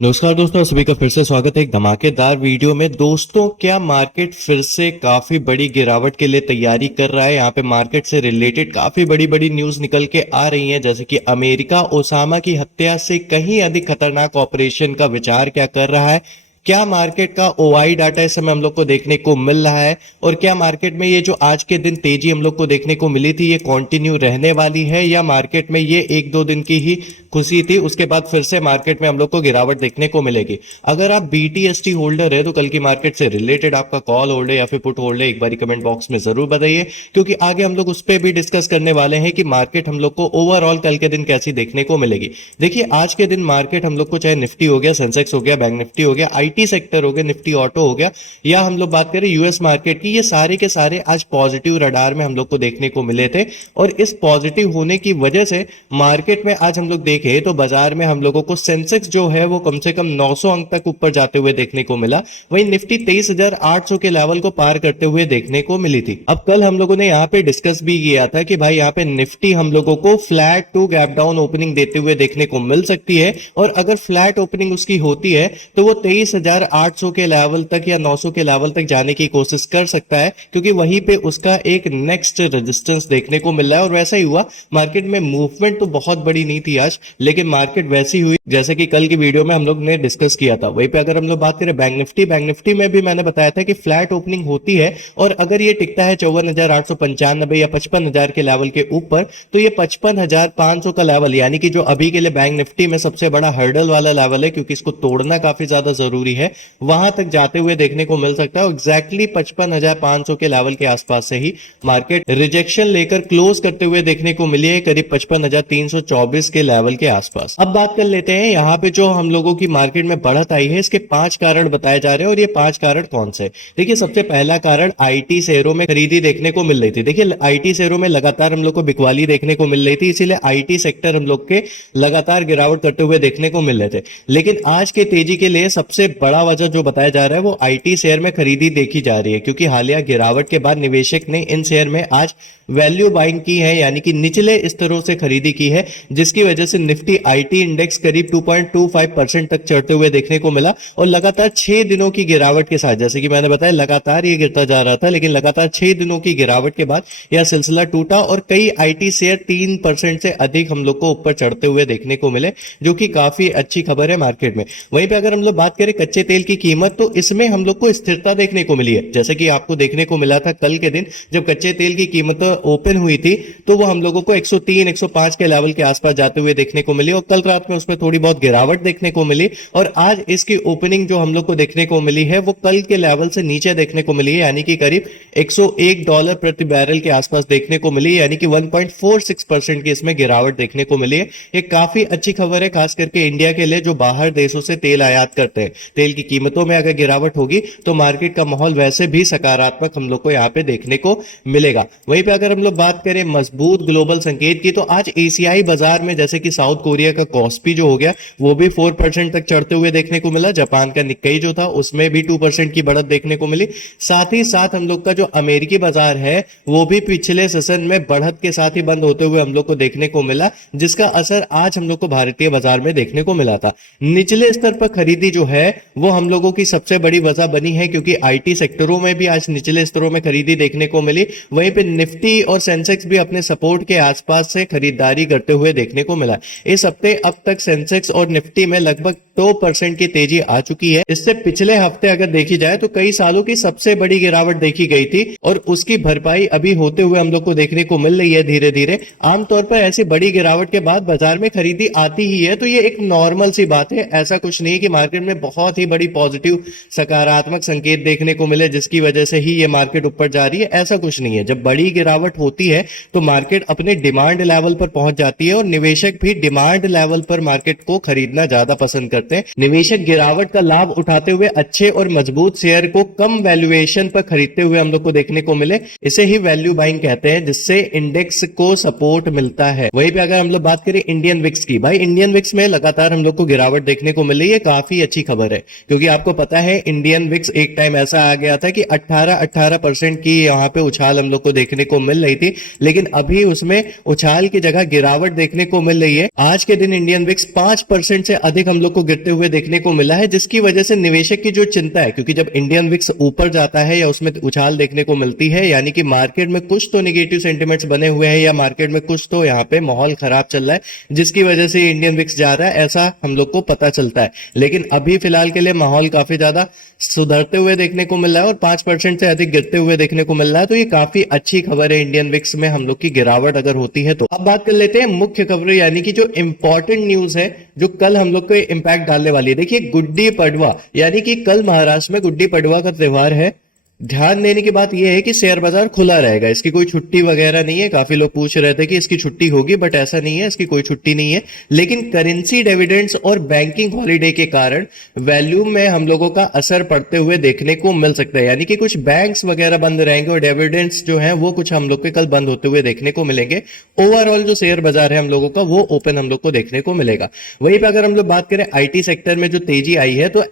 नमस्कार दोस्तों, सभी का फिर से स्वागत है एक धमाकेदार वीडियो में। दोस्तों, क्या मार्केट फिर से काफी बड़ी गिरावट के लिए तैयारी कर रहा है? यहाँ पे मार्केट से रिलेटेड काफी बड़ी बड़ी न्यूज निकल के आ रही हैं, जैसे कि अमेरिका ओसामा की हत्या से कहीं अधिक खतरनाक ऑपरेशन का विचार क्या कर रहा है। क्या मार्केट का ओआई डाटा इस समय हम लोग को देखने को मिल रहा है, और क्या मार्केट में ये जो आज के दिन तेजी हम लोग को देखने को मिली थी ये कंटिन्यू रहने वाली है, या मार्केट में ये एक दो दिन की ही खुशी थी, उसके बाद फिर से मार्केट में हम लोग को गिरावट देखने को मिलेगी। अगर आप बीटीएसटी होल्डर है तो कल की मार्केट से रिलेटेड आपका कॉल होल्ड है या फिर पुट होल्ड है, एक बार कमेंट बॉक्स में जरूर बताइए, क्योंकि आगे हम लोग उस पर भी डिस्कस करने वाले हैं कि मार्केट हम लोग को ओवरऑल कल के दिन कैसी देखने को मिलेगी। देखिए, आज के दिन मार्केट हम लोग को चाहे निफ्टी हो गया, सेंसेक्स हो गया, बैंक निफ्टी हो गया, आईटी सेक्टर हो गया, निफ्टी ऑटो हो गया, या हम लोग बात करें यूएस मार्केट की, ये सारे के सारे आज पॉजिटिव रडार में हम लोग को देखने को मिले थे। और इस पॉजिटिव होने की वजह से मार्केट में आज हम लोग देखें तो बाजार में हम लोगों को सेंसेक्स जो है वो कम से कम 900 अंक तक ऊपर जाते हुए देखने को मिला। वहीं निफ्टी 23,800 के लेवल को पार करते हुए देखने को मिली थी। अब कल हम लोगों ने यहाँ पे डिस्कस भी किया था कि भाई यहाँ पे निफ्टी हम लोगों को flat to gap down opening देते हुए देखने को मिल सकती है, और अगर फ्लैट ओपनिंग उसकी होती है तो वो 23,800 के लेवल तक या 900 के लेवल तक जाने की कोशिश कर सकता है, क्योंकि वहीं पे उसका एक नेक्स्ट रेजिस्टेंस देखने को मिल रहा है। और वैसा ही हुआ, मार्केट में मूवमेंट तो बहुत बड़ी नहीं थी आज, लेकिन मार्केट वैसी हुई जैसे कि कल की वीडियो में हम लोग ने डिस्कस किया था। वहीं पे अगर हम लोग बात करें बैंक निफ्टी में भी मैंने बताया था कि फ्लैट ओपनिंग होती है, और अगर ये टिकता है 54,895 या 55,000 के लेवल के ऊपर, तो ये 55,500 का लेवल, यानी कि जो अभी के लिए बैंक निफ्टी में सबसे बड़ा हर्डल वाला लेवल है, क्योंकि इसको तोड़ना काफी ज्यादा जरूरी है, वहां तक जाते हुए देखने को मिल सकता है। एग्जैक्टली 55,500 के लेवल के आसपास से ही मार्केट रिजेक्शन लेकर क्लोज करते हुए देखने को मिली है, करीब 55,324 के लेवल के आसपास। अब बात कर लेते हैं यहाँ पे जो हम लोगों की मार्केट में बढ़त आई है, इसके 5 कारण बताए जा रहे हैं, और ये 5 कारण कौन से? देखिए, सबसे पहला कारण आईटी शेयरों में खरीदी देखने को मिल रही थी। देखिए, आईटी शेयरों में लगातार हम लोग को बिकवाली देखने को मिल रही थी, इसीलिए आईटी सेक्टर हम लोग के लगातार गिरावट करते हुए देखने को मिल रहे थे। लेकिन आज के तेजी के लिए सबसे बड़ा वजह जो बताया जा रहा है वो आईटी शेयर में खरीदी देखी जा रही है, क्योंकि हालिया गिरावट के बाद निवेशक ने इन शेयर में आज वैल्यू बाइंग की है, यानी कि निचले स्तरों से खरीदी की है, जिसकी वजह से निफ्टी आईटी इंडेक्स करीब 2.25% तक चढ़ते हुए देखने को मिला। और लगातार 6 दिनों की गिरावट के साथ, जैसे कि मैंने बताया, लगातार ये गिरता जा रहा था, लेकिन लगातार 6 दिनों की गिरावट के बाद यह सिलसिला टूटा और कई आईटी शेयर 3% से अधिक हम लोग को ऊपर चढ़ते हुए देखने को मिले, जो कि काफी अच्छी खबर है मार्केट में। वहीं पे अगर हम लोग बात करें कच्चे तेल की कीमत, तो इसमें हम लोग को स्थिरता देखने को मिली है, जैसे कि आपको देखने को मिला था कल के दिन जब कच्चे तेल की कीमत ओपन हुई थी, तो वो हम लोगों को 103 105 के लेवल के आसपास जाते हुए देखने को मिली, और कल रात में उसमें थोड़ी बहुत गिरावट देखने को मिली। और आज इसकी ओपनिंग जो हम लोग को देखने को मिली है वो कल के लेवल से नीचे देखने को मिली है, यानी कि करीब $101 प्रति बैरल के आसपास देखने को मिली, यानी कि 1.46% की इसमें गिरावट देखने को मिली है। ये काफी अच्छी खबर है, खास करके इंडिया के लिए जो बाहर देशों से तेल आयात करते हैं। तेल की कीमतों में अगर गिरावट होगी तो मार्केट का माहौल वैसे भी सकारात्मक हम लोग को यहाँ पे देखने को मिलेगा। वहीं पे अगर हम लोग बात करें मजबूत ग्लोबल संकेत की, तो आज एशियाई बाजार में जैसे कि साउथ कोरिया का कॉस्पी जो हो गया वो भी 4% तक चढ़ते हुए देखने को मिला। जापान का निक्केई जो था उसमें भी 2% की बढ़त देखने को मिली। साथ ही साथ हम लोग का जो अमेरिकी बाजार है वो भी पिछले सेशन में बढ़त के साथ ही बंद होते हुए हम लोग को देखने को मिला, जिसका असर आज हम लोग को भारतीय बाजार में देखने को मिला था। निचले स्तर पर खरीदी जो है वो हम लोगों की सबसे बड़ी वजह बनी है, क्योंकि आईटी सेक्टरों में भी आज निचले स्तरों में खरीदी देखने को मिली। वहीं पे निफ्टी और सेंसेक्स भी अपने सपोर्ट के आसपास से खरीदारी करते हुए देखने को मिला। इस हफ्ते अब तक सेंसेक्स और निफ्टी में लगभग 2% की तेजी आ चुकी है। इससे पिछले हफ्ते अगर देखी जाए तो कई सालों की सबसे बड़ी गिरावट देखी गई थी, और उसकी भरपाई अभी होते हुए हम लोग को देखने को मिल रही है धीरे धीरे। आमतौर पर ऐसी बड़ी गिरावट के बाद बाजार में खरीदी आती ही है, तो ये एक नॉर्मल सी बात है। ऐसा कुछ नहीं कि मार्केट में बहुत ही बड़ी पॉजिटिव सकारात्मक संकेत देखने को मिले जिसकी वजह से ही ये मार्केट ऊपर जा रही है, ऐसा कुछ नहीं है। जब बड़ी गिरावट होती है तो मार्केट अपने डिमांड लेवल पर पहुंच जाती है, और निवेशक भी डिमांड लेवल पर मार्केट को खरीदना ज्यादा पसंद करते हैं। निवेशक गिरावट का लाभ उठाते हुए अच्छे और मजबूत शेयर को कम वैल्यूएशन पर खरीदते हुए हम लोग को देखने को मिले। इसे ही वैल्यू बाइंग कहते हैं, जिससे इंडेक्स को सपोर्ट मिलता है। वहीं पे अगर हम लोग बात करें इंडियन विक्स की, भाई इंडियन विक्स में लगातार हम लोग को गिरावट देखने को मिली है, काफी अच्छी खबर है, क्योंकि आपको पता है इंडियन विक्स एक टाइम ऐसा आ गया था कि 18% की यहाँ पे उछाल हम लोग को देखने को मिल रही थी, लेकिन अभी उसमें उछाल की जगह गिरावट देखने को मिल रही है। आज के दिन इंडियन विक्स 5% से अधिक हम लोग को गिरते हुए देखने को मिला है, जिसकी वजह से निवेशक की जो चिंता है, क्योंकि जब इंडियन विक्स ऊपर जाता है या उसमें उछाल देखने को मिलती है, यानी कि मार्केट में कुछ तो नेगेटिव सेंटिमेंट्स बने हुए हैं या मार्केट में कुछ तो यहाँ पे माहौल खराब चल रहा है, जिसकी वजह से इंडियन विक्स जा रहा है, ऐसा हम लोग को पता चलता है। लेकिन अभी फिलहाल के लिए माहौल काफी ज्यादा सुधरते हुए देखने को मिल रहा है और 5% से अधिक गिरते हुए देखने को मिल रहा है, तो ये काफी अच्छी खबर है इंडियन विक्स में हम लोग की गिरावट अगर होती है तो। अब बात कर लेते हैं मुख्य खबरें, यानी कि जो इंपॉर्टेंट न्यूज है जो कल हम लोग को इंपैक्ट डालने वाली है। देखिए, गुड्डी पड़वा, यानी कि कल महाराष्ट्र में गुड्डी पड़वा का त्योहार है। ध्यान देने की बात यह है कि शेयर बाजार खुला रहेगा, इसकी कोई छुट्टी वगैरह नहीं है। काफी लोग पूछ रहे थे कि इसकी छुट्टी होगी, बट ऐसा नहीं है, इसकी कोई छुट्टी नहीं है। लेकिन करेंसी डिविडेंड्स और बैंकिंग हॉलीडे के कारण वैल्यूम में हम लोगों का असर पड़ते हुए देखने को मिल सकता है, यानी कि कुछ बैंक्स वगैरह बंद रहेंगे और डिविडेंड्स जो है वो कुछ हम लोग के कल बंद होते हुए देखने को मिलेंगे। ओवरऑल जो शेयर बाजार है हम लोगों का वो ओपन हम लोग को देखने को मिलेगा। वहीं पर अगर हम लोग बात करें आईटी सेक्टर में जो तेजी आई है, तो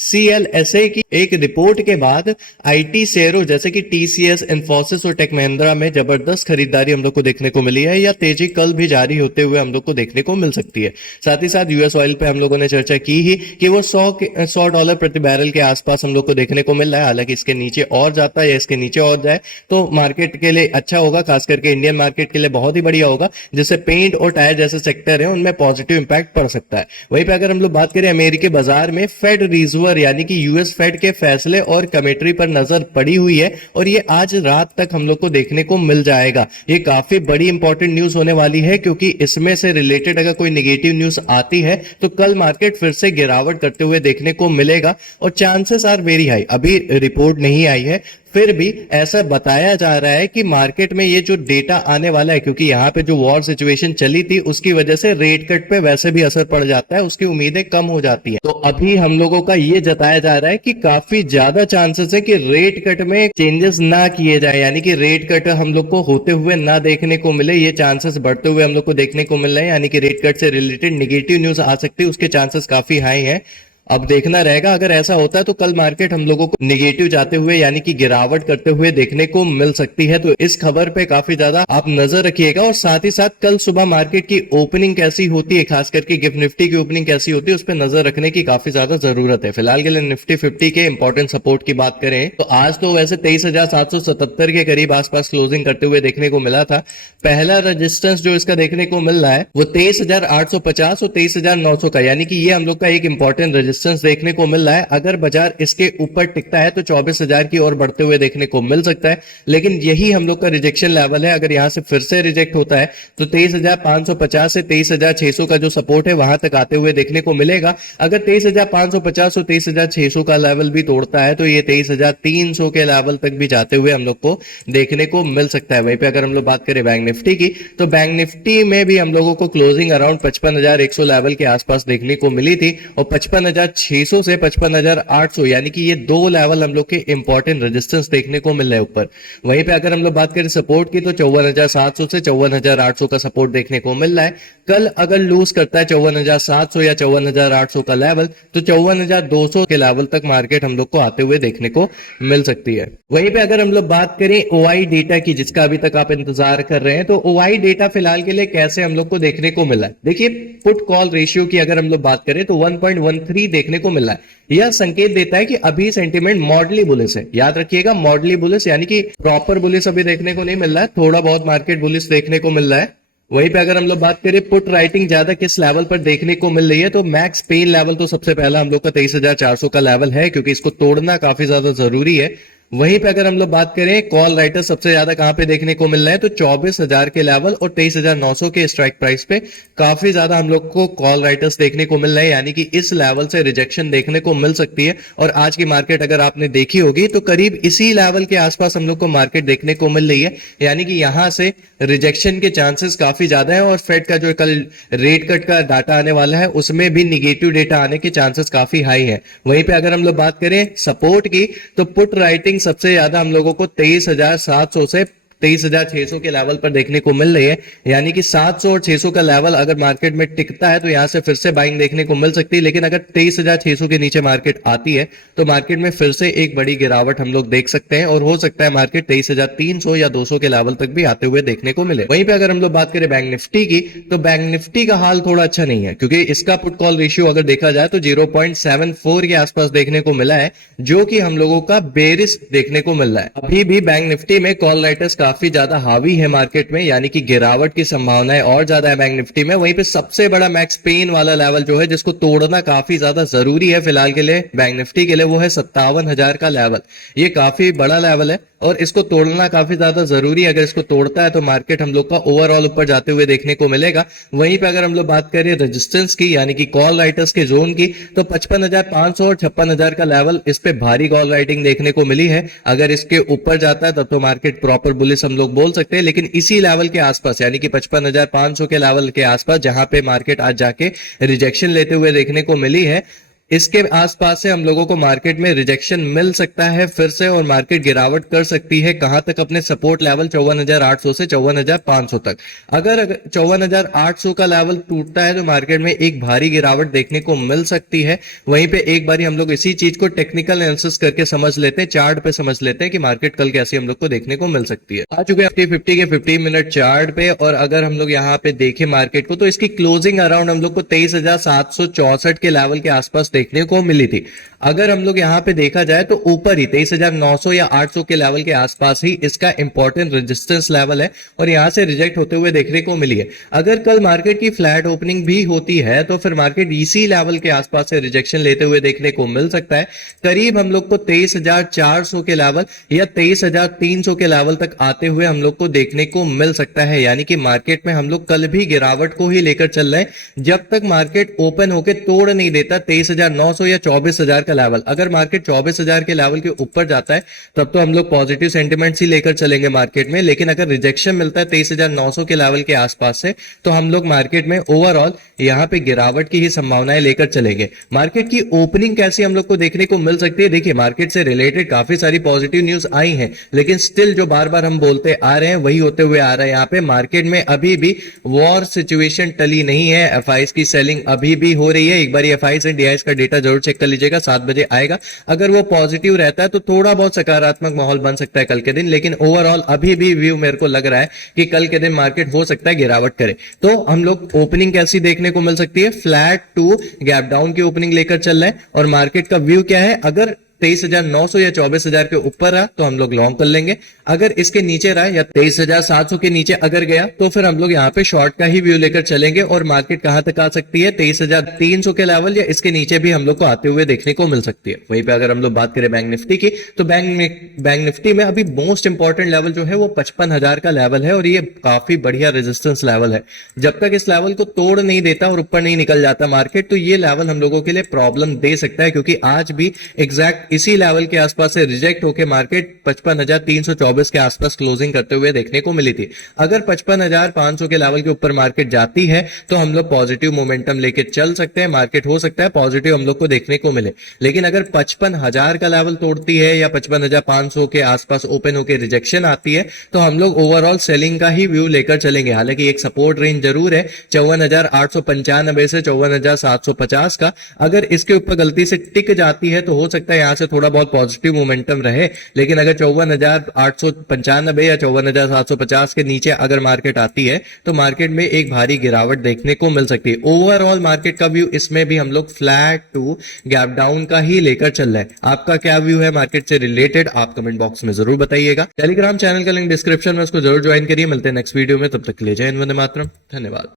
CLSA की एक रिपोर्ट के बाद आईटी शेयरों जैसे कि TCS, इन्फोसिस और टेक महिंद्रा में जबरदस्त खरीदारी हम लोग को देखने को मिली है, या तेजी कल भी जारी होते हुए हम लोग को देखने को मिल सकती है। साथ ही साथ यूएस ऑयल पे हम लोगों ने चर्चा की ही कि वो $100 प्रति बैरल के आसपास हम लोग को देखने को मिल रहा है। हालांकि इसके नीचे और जाता है या इसके नीचे और जाए तो मार्केट के लिए अच्छा होगा, खास करके इंडियन मार्केट के लिए बहुत ही बढ़िया होगा, जिससे पेंट और टायर जैसे सेक्टर है उनमें पॉजिटिव इंपैक्ट पड़ सकता है। वहीं पे अगर हम लोग बात करें अमेरिकी बाजार में, फेड रिजर्व यानी कि यूएस फेड के फैसले और कमेंट्री पर नजर पड़ी हुई है और ये आज रात तक हम लोग को देखने को मिल जाएगा। ये काफी बड़ी इंपॉर्टेंट न्यूज होने वाली है, क्योंकि इसमें से रिलेटेड अगर कोई नेगेटिव न्यूज आती है तो कल मार्केट फिर से गिरावट करते हुए देखने को मिलेगा और चांसेस आर वेरी हाई। अभी रिपोर्ट नहीं आई है, फिर भी ऐसा बताया जा रहा है कि मार्केट में ये जो डेटा आने वाला है, क्योंकि यहाँ पे जो वॉर सिचुएशन चली थी उसकी वजह से रेट कट पे वैसे भी असर पड़ जाता है, उसकी उम्मीदें कम हो जाती है। तो अभी हम लोगों का ये जताया जा रहा है कि काफी ज्यादा चांसेस है कि रेट कट में चेंजेस ना किए जाए, यानी कि रेट कट हम लोग को होते हुए ना देखने को मिले। ये चांसेस बढ़ते हुए हम लोग को देखने को मिल रहे हैं, यानी कि रेट कट से रिलेटेड नेगेटिव न्यूज आ सकती है, उसके चांसेस काफी हाई है। अब देखना रहेगा, अगर ऐसा होता है तो कल मार्केट हम लोगों को नेगेटिव जाते हुए यानी कि गिरावट करते हुए देखने को मिल सकती है। तो इस खबर पे काफी ज्यादा आप नजर रखिएगा और साथ ही साथ कल सुबह मार्केट की ओपनिंग कैसी होती है, खास करके गिफ्ट निफ्टी की ओपनिंग कैसी होती है, उस पर नजर रखने की काफी ज्यादा जरूरत है। फिलहाल के लिए निफ्टी 50 के इंपॉर्टेंट सपोर्ट की बात करें तो आज तो वैसे 23,777 के करीब आसपास क्लोजिंग करते हुए देखने को मिला था। पहला रेजिस्टेंस जो इसका देखने को मिल रहा है वो 23,850 और 23,900 का, यानी कि ये हम लोग का एक इंपॉर्टेंट रेजिस्टेंस देखने को मिल रहा है। अगर बाजार इसके ऊपर टिकता है तो 24,000 की ओर बढ़ते हुए देखने को मिल सकता है, लेकिन यही हम लोग का रिजेक्शन लेवल है। अगर यहां से फिर से रिजेक्ट होता है तो 23,550 से 23,600 का जो सपोर्ट है वहां तक आते हुए देखने को मिलेगा। अगर 23,550 और 23,600 का लेवल भी तोड़ता है तो ये 23,300 के लेवल तक भी जाते हुए हम लोग को देखने को मिल सकता है। वहीं पे अगर हम लोग बात करें बैंक निफ्टी की, तो बैंक निफ्टी में भी हम लोगों को क्लोजिंग अराउंड 55,100 लेवल के आसपास देखने को मिली थी और 55,600 से 55,800, यानी कि ये दो लेवल हम लोग के इंपॉर्टेंट रेजिस्टेंस देखने को मिल रहे हैं ऊपर। वहीं पे अगर हम लोग बात करें सपोर्ट की, तो 54,700 से 54,800 का सपोर्ट देखने को मिल रहा है। कल अगर लूज करता है 54,700 या 54,800 का लेवल, तो 54,200 के लेवल तक मार्केट हम लोग को आते हुए देखने को मिल सकती है। वहीं पे अगर हम लोग बात करें ओआई डेटा की, जिसका अभी तक आप इंतजार कर रहे हैं, तो ओआई डेटा फिलहाल के लिए कैसे हम लोग को देखने को मिला है। देखिए, पुट कॉल रेशियो की अगर हम लोग बात करें तो 1.13 देखने को मिला है। यह संकेत देता है कि अभी सेंटीमेंट मॉडली बुलिश है। याद रखिएगा, मॉडली बुलिश, यानी कि प्रॉपर बुलिश अभी देखने को नहीं मिल रहा है, थोड़ा बहुत मार्केट बुलिश देखने को मिल रहा है। वहीं पे अगर हम लोग बात करें पुट राइटिंग ज्यादा किस लेवल पर देखने को मिल रही है, तो मैक्स पेन लेवल तो सबसे पहला हम लोग का 23,400 का लेवल है, क्योंकि इसको तोड़ना काफी ज्यादा जरूरी है। वहीं पे अगर हम लोग बात करें कॉल राइटर सबसे ज्यादा कहां पे देखने को मिल रहे हैं, तो 24,000 के लेवल और 23,900 के स्ट्राइक प्राइस पे काफी ज्यादा हम लोग को कॉल राइटर्स देखने को मिल रहे हैं, यानी कि इस लेवल से रिजेक्शन देखने को मिल सकती है। और आज की मार्केट अगर आपने देखी होगी तो करीब इसी लेवल के आसपास हम लोग को मार्केट देखने को मिल रही है, यानी कि यहां से रिजेक्शन के चांसेस काफी ज्यादा है। और फेड का जो कल रेट कट का डाटा आने वाला है उसमें भी निगेटिव डेटा आने के चांसेस काफी हाई है। वहीं पे अगर हम लोग बात करें सपोर्ट की, तो पुट राइटिंग सबसे ज्यादा हम लोगों को 23,700 से 23,600 के लेवल पर देखने को मिल रही है। यानी कि 700 और 600 का लेवल अगर मार्केट में टिकता है तो यहां से फिर से बाइंग देखने को मिल सकती है। लेकिन अगर 23,600 के नीचे मार्केट आती है तो मार्केट में फिर से एक बड़ी गिरावट हम लोग देख सकते हैं और हो सकता है मार्केट 23,300 या 200 के लेवल तक भी आते हुए देखने को मिले। वहीं पे अगर हम लोग बात करें बैंक निफ्टी की, तो बैंक निफ्टी का हाल थोड़ा अच्छा नहीं है, क्योंकि इसका पुट कॉल रेशियो अगर देखा जाए तो 0.74 के आसपास देखने को मिला है, जो कि हम लोगों का बेरिस देखने को मिल रहा है। अभी भी बैंक निफ्टी में कॉल राइटर्स काफी ज्यादा हावी है मार्केट में, यानी कि गिरावट की संभावनाएं और ज्यादा है बैंक निफ्टी में। वहीं पे सबसे बड़ा मैक्स पेन वाला लेवल जो है, जिसको तोड़ना काफी ज्यादा जरूरी है फिलहाल के लिए बैंक निफ्टी के लिए, वो है 57,000 का लेवल। ये काफी बड़ा लेवल है और इसको तोड़ना काफी ज्यादा जरूरी है। अगर इसको तोड़ता है तो मार्केट हम लोग का ओवरऑल ऊपर जाते हुए देखने को मिलेगा। वहीं पे अगर हम लोग बात करें रेजिस्टेंस की, यानी कि कॉल राइटर्स के जोन की, तो 55,500 और 56,000 का लेवल, इस पे भारी कॉल राइटिंग देखने को मिली है। अगर इसके ऊपर जाता है तब तो मार्केट प्रॉपर बुलिश हम लोग बोल सकते हैं, लेकिन इसी लेवल के आसपास, यानी कि 55,500 के लेवल के आसपास, जहां पे मार्केट आज जाके रिजेक्शन लेते हुए देखने को मिली है, इसके आसपास से हम लोगों को मार्केट में रिजेक्शन मिल सकता है फिर से, और मार्केट गिरावट कर सकती है कहां तक, अपने सपोर्ट लेवल 54,800 से 54,500 तक। अगर 54,800 का लेवल टूटता है तो मार्केट में एक भारी गिरावट देखने को मिल सकती है। वहीं पे एक बारी हम लोग इसी चीज को टेक्निकल एनालिसिस करके समझ लेते हैं, चार्ट पे समझ लेते हैं कि मार्केट कल कैसी हम लोग को देखने को मिल सकती है। आ चुके हैं निफ्टी 50 के 15 मिनट चार्ट पे, और अगर हम लोग यहाँ पे देखें मार्केट को, तो इसकी क्लोजिंग अराउंड हम लोग को 23,764 के लेवल के आसपास देखने को मिली थी। अगर हम लोग यहां पे देखा जाए तो ऊपर ही 23,900 या 800 के लेवल के आसपास ही इसका इंपॉर्टेंट रेजिस्टेंस लेवल है, और यहां से रिजेक्ट होते हुए देखने को मिली है। अगर कल मार्केट की फ्लैट ओपनिंग भी होती है तो फिर मार्केट इसी लेवल के आसपास से रिजेक्शन लेते हुए देखने को मिल सकता है। करीब हम लोग को 23,400 के लेवल या 23,300 के लेवल तक आते हुए हम लोग को देखने को मिल सकता है। यानी कि मार्केट में हम लोग कल भी गिरावट को ही लेकर चल रहे हैं, जब तक मार्केट ओपन होकर तोड़ नहीं देता 23,900 या 24,000 का लेवल। अगर मार्केट 24,000 के लेवल के ऊपर जाता है तब तो हम लोग पॉजिटिव सेंटिमेंट्स ही लेकर चलेंगे मार्केट में, लेकिन अगर रिजेक्शन मिलता है 23,900 के लेवल के आसपास से, तो हम लोग मार्केट में ओवरऑल यहां पे गिरावट की ही संभावनाएं लेकर चलेंगे। मार्केट की ओपनिंग कैसी हम लोग को देखने को मिल सकती है, देखिए मार्केट से रिलेटेड काफी सारी पॉजिटिव न्यूज आई हैं, लेकिन स्टिल जो बार बार हम बोलते आ रहे हैं वही होते हुए आ रहा है। यहाँ पे मार्केट में अभी भी वॉर सिचुएशन टली नहीं है, एफआईज की सेलिंग अभी भी हो रही है। एक बार एफआईज एंड डीआईज का डेटा जरूर चेक कर लीजिएगा, 7 बजे आएगा। अगर वो पॉजिटिव रहता है तो थोड़ा बहुत सकारात्मक माहौल बन सकता है कल के दिन, लेकिन ओवरऑल अभी भी व्यू मेरे को लग रहा है कि कल के दिन मार्केट हो सकता है गिरावट करे। तो हम लोग ओपनिंग कैसी देखने को मिल सकती है, फ्लैट टू गैप डाउन की ओपनिंग लेकर चल रहे हैं। और मार्केट का व्यू क्या है, अगर 23,900 या 24,000 के ऊपर रहा तो हम लोग लॉन्ग कर लेंगे। अगर इसके नीचे रहा या 23,700 के नीचे अगर गया तो फिर हम लोग यहाँ पे शॉर्ट का ही व्यू लेकर चलेंगे, और मार्केट कहां तक आ सकती है, 23,300 के लेवल या इसके नीचे भी हम लोग को आते हुए देखने को मिल सकती है। वहीं पे अगर हम लोग बात करें बैंक निफ्टी की, तो बैंक निफ्टी में अभी मोस्ट इंपॉर्टेंट लेवल जो है वो 55,000 का लेवल है, और ये काफी बढ़िया रेजिस्टेंस लेवल है। जब तक इस लेवल को तोड़ नहीं देता और ऊपर नहीं निकल जाता मार्केट, तो ये लेवल हम लोगों के लिए प्रॉब्लम दे सकता है, क्योंकि आज भी एग्जैक्ट इसी लेवल के आसपास से रिजेक्ट होकर मार्केट 55,324 के आसपास क्लोजिंग करते हुए देखने को मिली थी। अगर 55,500 के लेवल के ऊपर मार्केट जाती है तो हम लोग पॉजिटिव मोमेंटम लेके चल सकते हैं, मार्केट हो सकता है पॉजिटिव हम लोग को देखने को मिले। लेकिन अगर 55,000 का लेवल तोड़ती है या 55,500 के आसपास ओपन होकर रिजेक्शन आती है तो हम लोग ओवरऑल सेलिंग का ही व्यू लेकर चलेंगे। हालांकि एक सपोर्ट रेंज जरूर है 54,895 से 54,750 का। अगर इसके ऊपर गलती से टिक जाती है तो हो सकता है यहां से थोड़ा बहुत पॉजिटिव मोमेंटम रहे, लेकिन अगर 54,895 या 54,750 के नीचे अगर मार्केट आती है तो मार्केट में एक भारी गिरावट देखने को मिल सकती है। ओवरऑल मार्केट का व्यू इसमें भी हम लोग फ्लैट टू गैप डाउन का ही लेकर चल रहे हैं। आपका क्या व्यू है मार्केट से रिलेटेड, आप कमेंट बॉक्स में जरूर बताइएगा। टेलीग्राम चैनल का लिंक डिस्क्रिप्शन में, उसको जरूर ज्वाइन करिए। मिलते हैं नेक्स्ट वीडियो में, तब तक के लिए जय हिंद, वंदे मातरम, धन्यवाद।